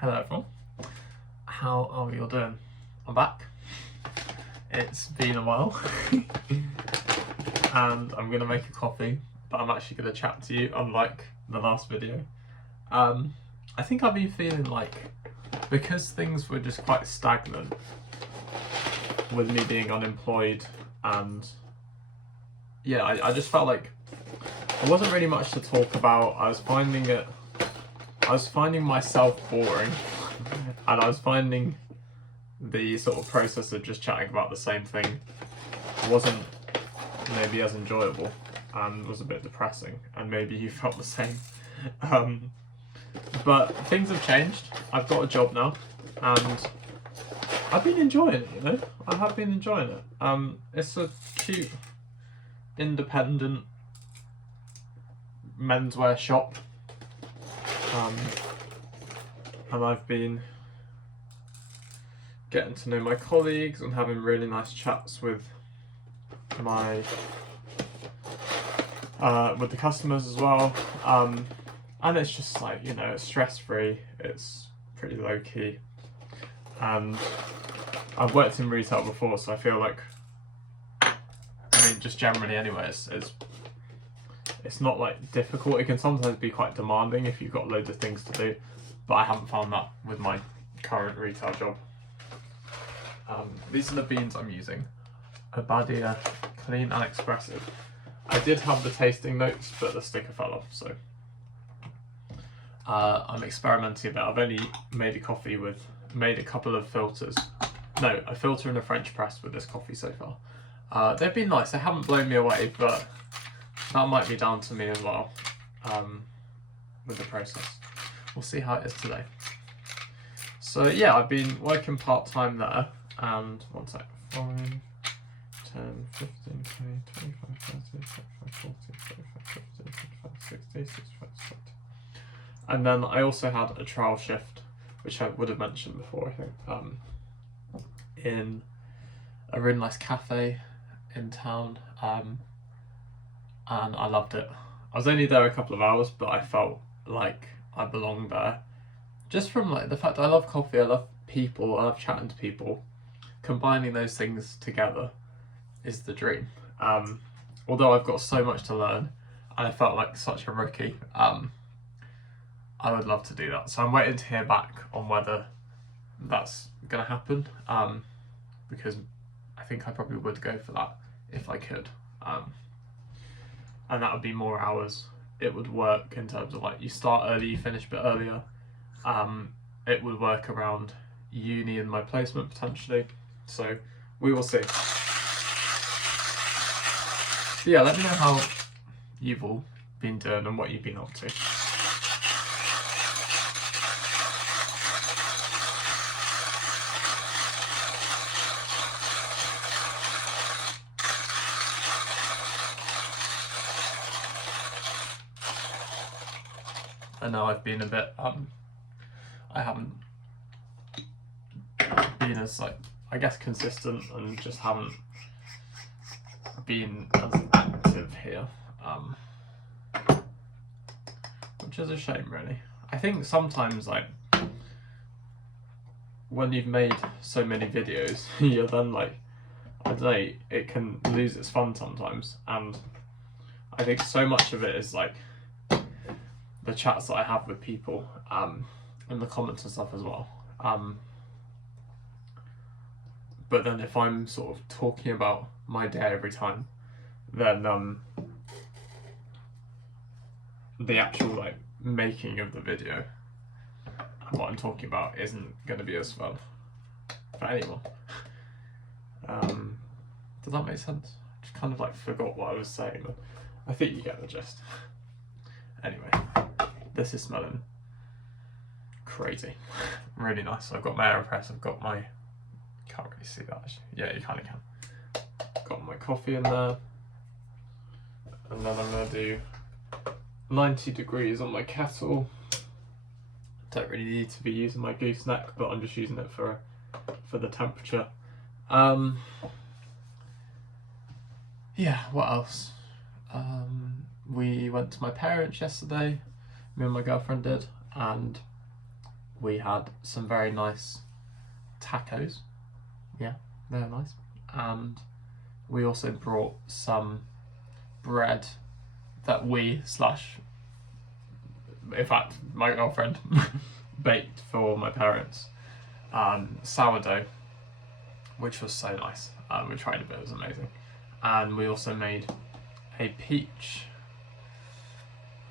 Hello everyone, how are we all doing? I'm back. It's been a while and I'm going to make a coffee, but I'm actually going to chat to you unlike the last video. I think I've been feeling like, because things were just quite stagnant with me being unemployed, and yeah, I just felt like there wasn't really much to talk about. I was finding myself boring, and I was finding the sort of process of just chatting about the same thing wasn't maybe as enjoyable and was a bit depressing, and maybe you felt the same. But things have changed. I've got a job now and I've been enjoying it, I have been enjoying it. It's a cute independent menswear shop. And I've been getting to know my colleagues and having really nice chats with the customers as well. And it's just like, it's stress-free, it's pretty low-key. And I've worked in retail before, so I feel like, just generally anyway, it's not like difficult. It can sometimes be quite demanding if you've got loads of things to do, but I haven't found that with my current retail job. These are the beans I'm using. Abadia Clean and Expressive. I did have the tasting notes, but the sticker fell off, so I'm experimenting a bit. I've only made a couple of filters. No, a filter and a French press with this coffee so far. They've been nice. They haven't blown me away, but that might be down to me as well, with the process. We'll see how it is today. So yeah, I've been working part-time there, and 1 sec, 5, 10, 15, 20, 25, 30, 35, 40, 45, 50, 55, 60, 65, 70. And then I also had a trial shift, which I would have mentioned before, I think, in a really nice cafe in town, and I loved it. I was only there a couple of hours, but I felt like I belonged there. Just from like the fact that I love coffee, I love people, I love chatting to people. Combining those things together is the dream. Although I've got so much to learn, and I felt like such a rookie, I would love to do that. So I'm waiting to hear back on whether that's going to happen, because I think I probably would go for that if I could. And that would be more hours. It would work in terms of like you start early, you finish a bit earlier. It would work around uni and my placement potentially. So we will see. So yeah, let me know how you've all been doing and what you've been up to. I know I've been a bit, I haven't been as, I guess, consistent, and just haven't been as active here, which is a shame, really. I think sometimes, when you've made so many videos, you're then I don't know, it can lose its fun sometimes, and I think so much of it is the chats that I have with people, and the comments and stuff as well. But then if I'm sort of talking about my day every time, then the actual making of the video and what I'm talking about isn't going to be as fun for anyone. Does that make sense? I just kind of forgot what I was saying, but I think you get the gist. Anyway, this is smelling crazy. Really nice. So I've got my AeroPress, I've got my, can't really see that actually. Yeah, you kind of can. Got my coffee in there. And then I'm going to do 90 degrees on my kettle. Don't really need to be using my gooseneck, but I'm just using it for the temperature. Yeah, what else? We went to my parents yesterday, me and my girlfriend did, and we had some very nice tacos. Yeah, they were nice. And we also brought some bread that in fact, my girlfriend baked for my parents. Sourdough, which was so nice. We tried a bit, it was amazing. And we also made a peach.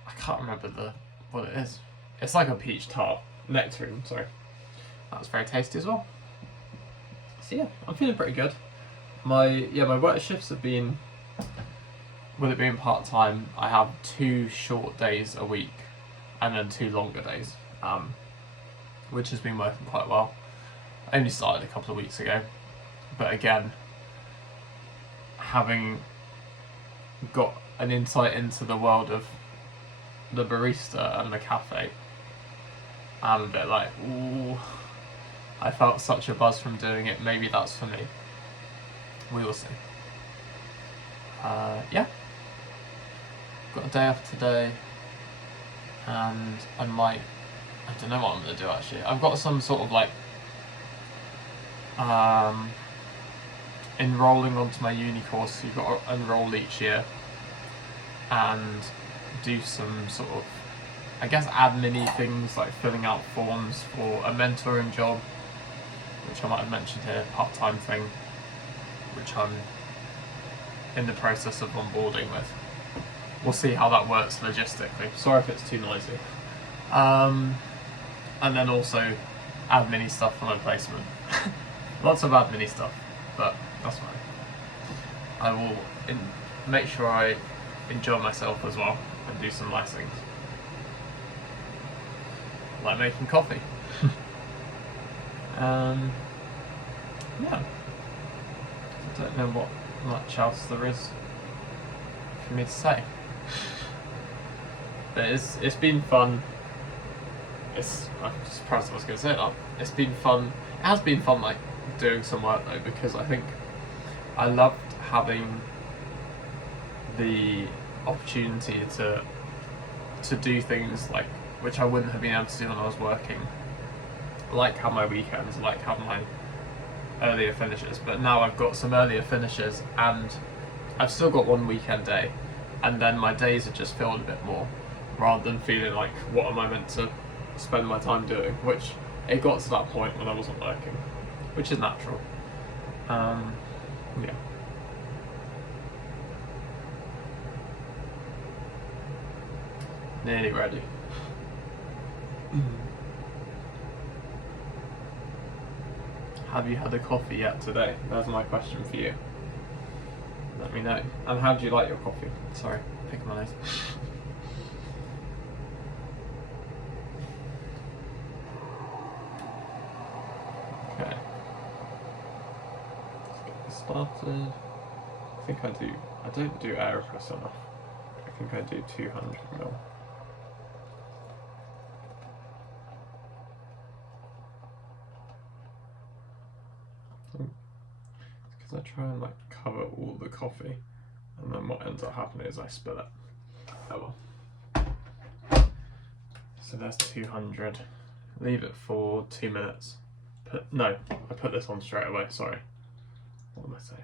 I can't remember what it is. It's like a peach tart. Nectarine, sorry. That was very tasty as well. So yeah, I'm feeling pretty good. My work shifts have been, with it being part-time, I have 2 short days a week and then 2 longer days, which has been working quite well. I only started a couple of weeks ago, but again, having got an insight into the world of the barista and the cafe, I'm a bit like, ooh, I felt such a buzz from doing it, maybe that's for me. We will see. Yeah. Got a day off today, and I don't know what I'm going to do actually. I've got some sort of like, enrolling onto my uni course. You've got to enroll each year and do some sort of, I guess, admin-y things like filling out forms for a mentoring job, which I might have mentioned here, part-time thing, which I'm in the process of onboarding with. We'll see how that works logistically. Sorry if it's too noisy. And then also admin-y stuff for my placement. Lots of admin-y stuff, but that's fine. I will make sure I enjoy myself as well and do some nice things. Like making coffee. Yeah. I don't know what much else there is for me to say. But it's been fun. I'm surprised I was going to say that. It's been fun. It has been fun, like, doing some work though, because I think I loved having the opportunity to do things like which I wouldn't have been able to do when I was working, like have my weekends, like have my earlier finishes. But now I've got some earlier finishes and I've still got one weekend day, and then my days are just filled a bit more, rather than feeling like, what am I meant to spend my time doing? Which it got to that point when I wasn't working, which is natural. Yeah. Nearly ready. Have you had a coffee yet today? That's my question for you. Let me know. And how do you like your coffee? Sorry, picking my nose. Okay. Let's get this started. I think I don't do AeroPress enough. I think I do 200ml. Because I try and like cover all the coffee, and then what ends up happening is I spill it. Oh well. So there's 200. Leave it for 2 minutes. I put this on straight away, sorry. What am I saying?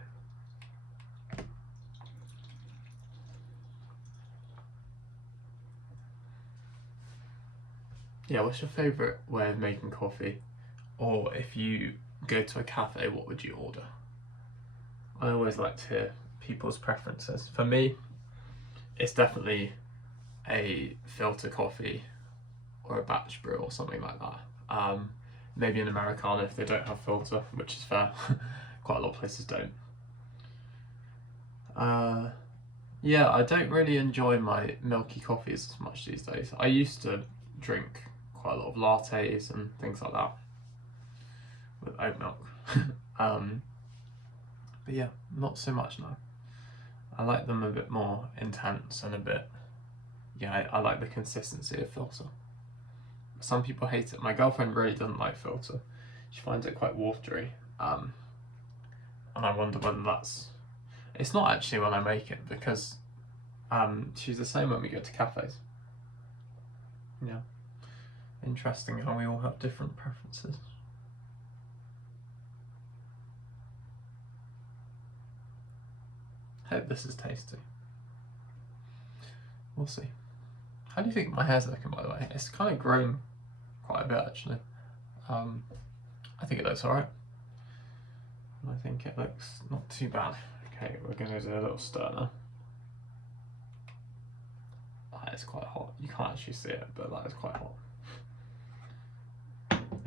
Yeah, what's your favourite way of making coffee? Or if you go to a cafe, what would you order? I always like to hear people's preferences. For me, it's definitely a filter coffee or a batch brew or something like that. Maybe an Americano if they don't have filter, which is fair. Quite a lot of places don't. Yeah, I don't really enjoy my milky coffees as much these days. I used to drink quite a lot of lattes and things like that with oat milk. But yeah, not so much now. I like them a bit more intense and a bit, I like the consistency of filter. Some people hate it. My girlfriend really doesn't like filter. She finds it quite watery. And I wonder whether it's not actually when I make it, because she's the same when we go to cafes. Yeah. Interesting how we all have different preferences. Hope this is tasty. We'll see. How do you think my hair's looking, by the way? It's kind of grown quite a bit, actually. I think it looks alright. I think it looks not too bad. Okay, we're going to do a little stir now. That is quite hot. You can't actually see it, but that is quite hot.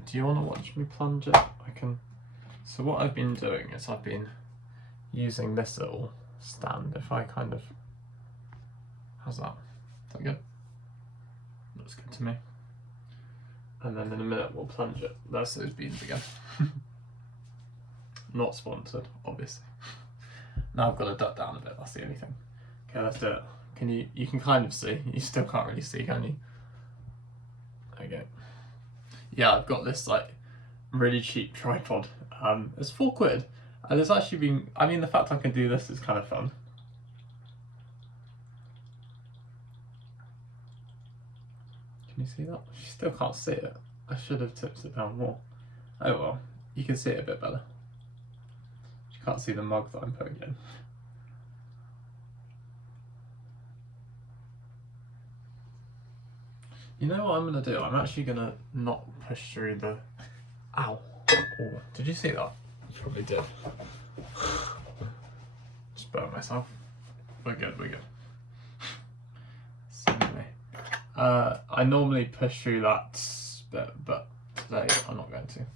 Do you want to watch me plunge it? I can. So what I've been doing is I've been using this little stand. If I kind of, how's that? Is that good? Looks good to me. And then in a minute we'll plunge it. There's those beans again. Not sponsored, obviously. Now I've got to duck down a bit. That's the only thing. Okay, let's do it. Can you can kind of see. You still can't really see, can you? Okay. Yeah, I've got this like really cheap tripod. It's £4, and it's actually been. I mean, the fact I can do this is kind of fun. Can you see that? You still can't see it. I should have tipped it down more. Oh well, you can see it a bit better. You can't see the mug that I'm putting in. You know what I'm going to do? I'm actually going to not push through the... Ow. Oh, did you see that? You probably did. Just burnt myself. We're good, we're good. So anyway, I normally push through that bit, but today I'm not going to.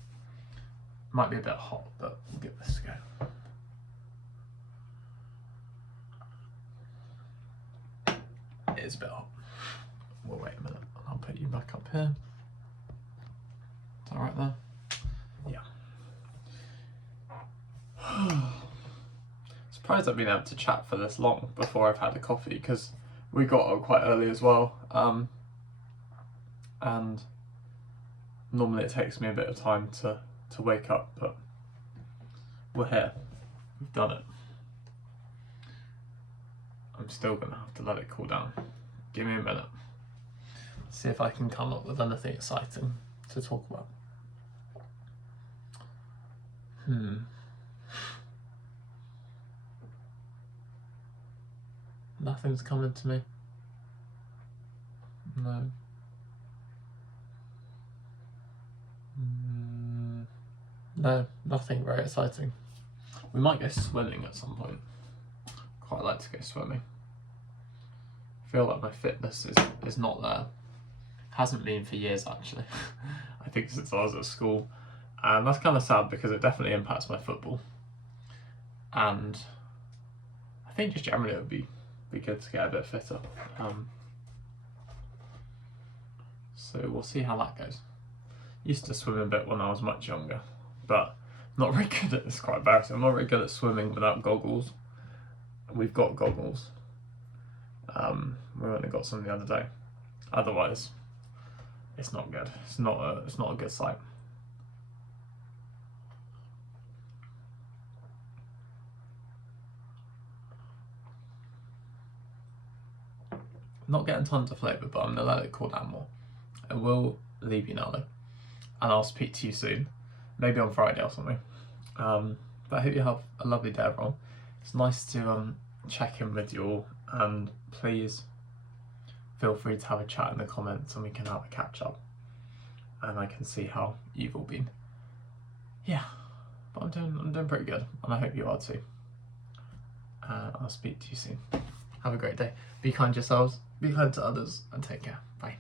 Might be a bit hot, but we'll give this a go. It is a bit hot. We'll wait a minute. I'll put you back up here. Is that right there? Yeah. Surprised I've been able to chat for this long before I've had a coffee, because we got up quite early as well. And normally it takes me a bit of time to wake up, but we're here. We've done it. I'm still gonna have to let it cool down. Give me a minute. See if I can come up with anything exciting to talk about. Nothing's coming to me. No. No, nothing very exciting. We might go swimming at some point. Quite like to go swimming. I feel like my fitness is not there. Hasn't been for years, actually. I think since I was at school. And that's kind of sad because it definitely impacts my football. And I think just generally it would be good to get a bit fitter. So we'll see how that goes. Used to swim a bit when I was much younger, but not very good at this. Quite embarrassing. I'm not very good at swimming without goggles. We've got goggles. We only got some the other day. Otherwise, it's not good. It's not a good sight. Not getting tons of flavour, but I'm going to let it cool down more. I will leave you now though, and I'll speak to you soon, maybe on Friday or something. But I hope you have a lovely day, everyone. It's nice to check in with you all, and please feel free to have a chat in the comments and we can have a catch up, and I can see how you've all been. Yeah, but I'm doing pretty good, and I hope you are too. I'll speak to you soon. Have a great day. Be kind to yourselves, be kind to others, and take care. Bye.